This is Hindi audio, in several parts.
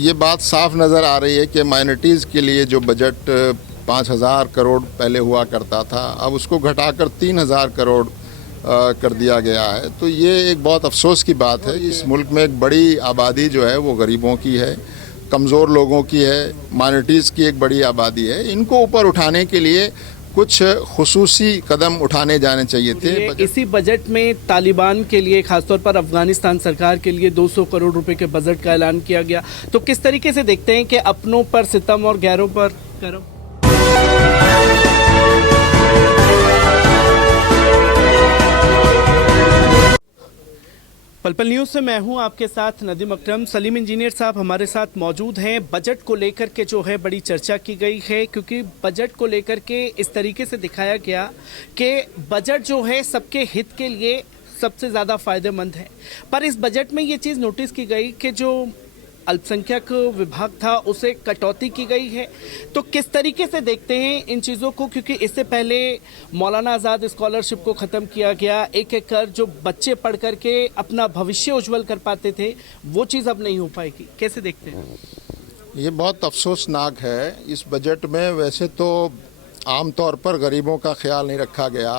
ये बात साफ नज़र आ रही है कि माइनॉरिटीज़ के लिए जो बजट 5,000 करोड़ पहले हुआ करता था, अब उसको घटाकर 3,000 करोड़ कर दिया गया है। तो ये एक बहुत अफसोस की बात है। इस मुल्क में एक बड़ी आबादी जो है वो गरीबों की है, कमज़ोर लोगों की है, माइनॉरिटीज़ की एक बड़ी आबादी है। इनको ऊपर उठाने के लिए कुछ खुसूसी कदम उठाने जाने चाहिए थे। इसी बजट में तालिबान के लिए, खासतौर पर अफगानिस्तान सरकार के लिए 200 करोड़ रुपए के बजट का ऐलान किया गया। तो किस तरीके से देखते हैं कि अपनों पर सितम और गैरों पर करम? पल पल न्यूज़ से मैं हूं आपके साथ नदीम अकरम। सलीम इंजीनियर साहब हमारे साथ मौजूद हैं। बजट को लेकर के जो है बड़ी चर्चा की गई है, क्योंकि बजट को लेकर के इस तरीके से दिखाया गया कि बजट जो है सबके हित के लिए सबसे ज़्यादा फायदेमंद है। पर इस बजट में ये चीज़ नोटिस की गई कि जो अल्पसंख्यक विभाग था उसे कटौती की गई है। तो किस तरीके से देखते हैं इन चीज़ों को, क्योंकि इससे पहले मौलाना आज़ाद स्कॉलरशिप को ख़त्म किया गया, एक एक कर जो बच्चे पढ़ कर के अपना भविष्य उज्जवल कर पाते थे वो चीज़ अब नहीं हो पाएगी। कैसे देखते हैं? ये बहुत अफसोसनाक है। इस बजट में वैसे तो आम तौर पर गरीबों का ख्याल नहीं रखा गया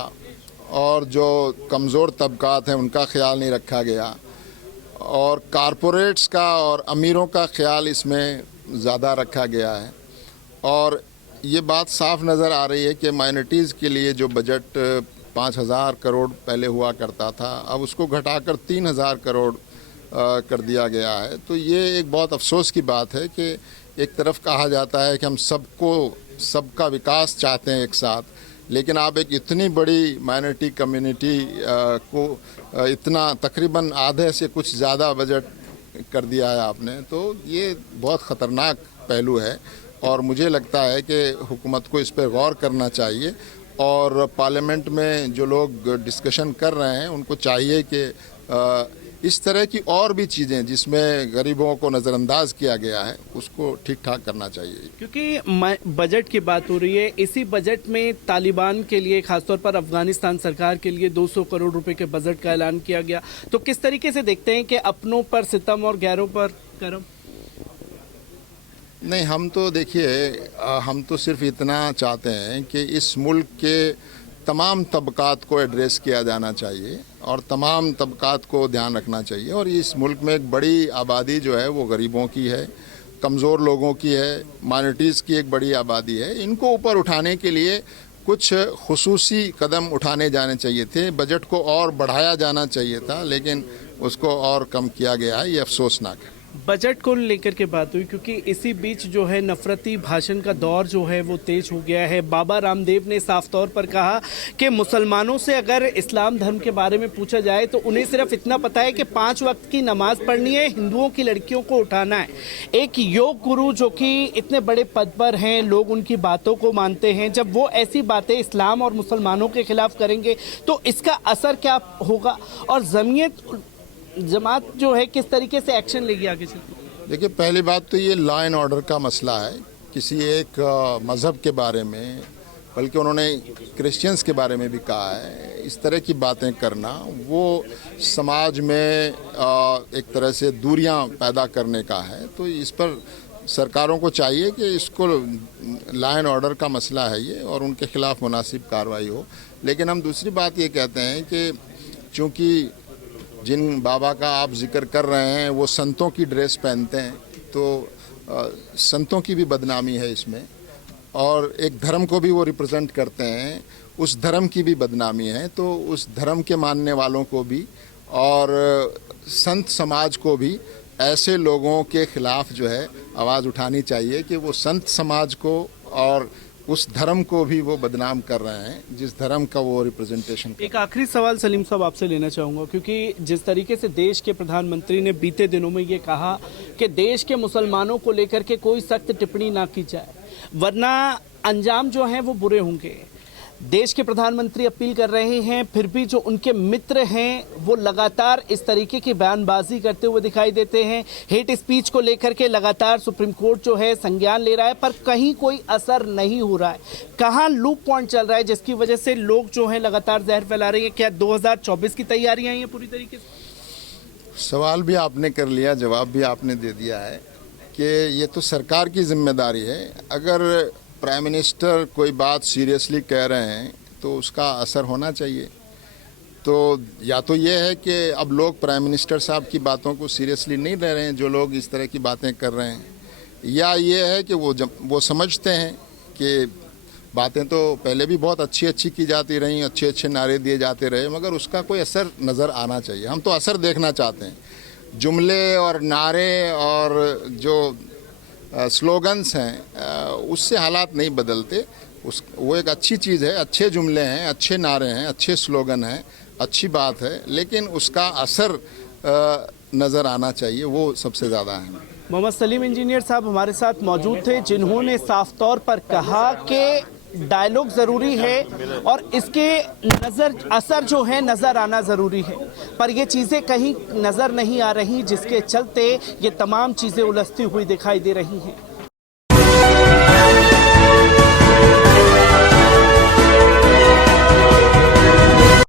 और जो कमज़ोर तबकात हैं उनका ख्याल नहीं रखा गया, और कारपोरेट्स का और अमीरों का ख्याल इसमें ज़्यादा रखा गया है। और ये बात साफ नज़र आ रही है कि माइनॉरिटीज़ के लिए जो बजट 5,000 करोड़ पहले हुआ करता था, अब उसको घटाकर 3,000 करोड़ कर दिया गया है। तो ये एक बहुत अफसोस की बात है कि एक तरफ कहा जाता है कि हम सबका विकास चाहते हैं एक साथ, लेकिन आप एक इतनी बड़ी माइनॉरिटी कम्युनिटी को इतना तकरीबन आधे से कुछ ज़्यादा बजट कर दिया है आपने, तो ये बहुत ख़तरनाक पहलू है। और मुझे लगता है कि हुकूमत को इस पर गौर करना चाहिए, और पार्लियामेंट में जो लोग डिस्कशन कर रहे हैं उनको चाहिए कि इस तरह की और भी चीज़ें जिसमें गरीबों को नज़रअंदाज किया गया है उसको ठीक ठाक करना चाहिए। क्योंकि बजट की बात हो रही है, इसी बजट में तालिबान के लिए, खासतौर पर अफगानिस्तान सरकार के लिए 200 करोड़ रुपए के बजट का ऐलान किया गया। तो किस तरीके से देखते हैं कि अपनों पर सितम और गैरों पर करम? नहीं, हम तो देखिए, हम तो सिर्फ इतना चाहते हैं कि इस मुल्क के तमाम तबकात को एड्रेस किया जाना चाहिए और तमाम तबकात को ध्यान रखना चाहिए। और इस मुल्क में एक बड़ी आबादी जो है वो गरीबों की है, कमज़ोर लोगों की है, माइनॉरिटीज़ की एक बड़ी आबादी है। इनको ऊपर उठाने के लिए कुछ खुसूसी कदम उठाने जाने चाहिए थे। बजट को और बढ़ाया जाना चाहिए था, लेकिन उसको और कम किया गया है। ये अफसोसनाक है। बजट को लेकर के बात हुई, क्योंकि इसी बीच जो है नफरती भाषण का दौर जो है वो तेज हो गया है। बाबा रामदेव ने साफ तौर पर कहा कि मुसलमानों से अगर इस्लाम धर्म के बारे में पूछा जाए तो उन्हें सिर्फ इतना पता है कि 5 वक्त की नमाज पढ़नी है, हिंदुओं की लड़कियों को उठाना है। एक योग गुरु जो कि इतने बड़े पद पर हैं, लोग उनकी बातों को मानते हैं, जब वो ऐसी बातें इस्लाम और मुसलमानों के खिलाफ करेंगे तो इसका असर क्या होगा? और जमात जो है किस तरीके से एक्शन लेगी आगे चलकर? देखिए, पहली बात तो ये लॉ एंड ऑर्डर का मसला है। किसी एक मज़हब के बारे में, बल्कि उन्होंने क्रिश्चियंस के बारे में भी कहा है, इस तरह की बातें करना वो समाज में एक तरह से दूरियां पैदा करने का है। तो इस पर सरकारों को चाहिए कि इसको, लॉ एंड ऑर्डर का मसला है ये, और उनके खिलाफ मुनासिब कार्रवाई हो। लेकिन हम दूसरी बात ये कहते हैं कि चूँकि जिन बाबा का आप जिक्र कर रहे हैं वो संतों की ड्रेस पहनते हैं, तो संतों की भी बदनामी है इसमें, और एक धर्म को भी वो रिप्रेजेंट करते हैं, उस धर्म की भी बदनामी है। तो उस धर्म के मानने वालों को भी और संत समाज को भी ऐसे लोगों के खिलाफ जो है आवाज़ उठानी चाहिए कि वो संत समाज को और उस धर्म को भी वो बदनाम कर रहे हैं जिस धर्म का वो रिप्रेजेंटेशन। एक आखिरी सवाल सलीम साहब आपसे लेना चाहूँगा, क्योंकि जिस तरीके से देश के प्रधानमंत्री ने बीते दिनों में ये कहा कि देश के मुसलमानों को लेकर के कोई सख्त टिप्पणी ना की जाए वरना अंजाम जो हैं वो बुरे होंगे। देश के प्रधानमंत्री अपील कर रहे हैं, फिर भी जो उनके मित्र हैं वो लगातार इस तरीके की बयानबाजी करते हुए दिखाई देते हैं। हेट स्पीच को लेकर के लगातार सुप्रीम कोर्ट जो है संज्ञान ले रहा है, पर कहीं कोई असर नहीं हो रहा है। कहाँ लूप पॉइंट चल रहा है जिसकी वजह से लोग जो हैं लगातार जहर फैला रहे हैं? क्या 2024 की तैयारियां हैं पूरी तरीके से? सवाल भी आपने कर लिया, जवाब भी आपने दे दिया है। कि ये तो सरकार की जिम्मेदारी है। अगर प्राइम मिनिस्टर कोई बात सीरियसली कह रहे हैं तो उसका असर होना चाहिए। तो या तो ये है कि अब लोग प्राइम मिनिस्टर साहब की बातों को सीरियसली नहीं ले रहे हैं, जो लोग इस तरह की बातें कर रहे हैं, या ये है कि वो समझते हैं कि बातें तो पहले भी बहुत अच्छी अच्छी की जाती रहीं, अच्छे अच्छे नारे दिए जाते रहे, मगर उसका कोई असर नज़र आना चाहिए। हम तो असर देखना चाहते हैं। जुमले और नारे और जो स्लोगन्स हैं उससे हालात नहीं बदलते। वो एक अच्छी चीज़ है, अच्छे जुमले हैं, अच्छे नारे हैं, अच्छे स्लोगन हैं, अच्छी बात है, लेकिन उसका असर नज़र आना चाहिए, वो सबसे ज़्यादा है। मोहम्मद सलीम इंजीनियर साहब हमारे साथ मौजूद थे, जिन्होंने साफ तौर पर कहा कि डायलॉग ज़रूरी है और इसके असर जो है नज़र आना ज़रूरी है, पर ये चीज़ें कहीं नज़र नहीं आ रही, जिसके चलते ये तमाम चीज़ें उलझती हुई दिखाई दे रही हैं।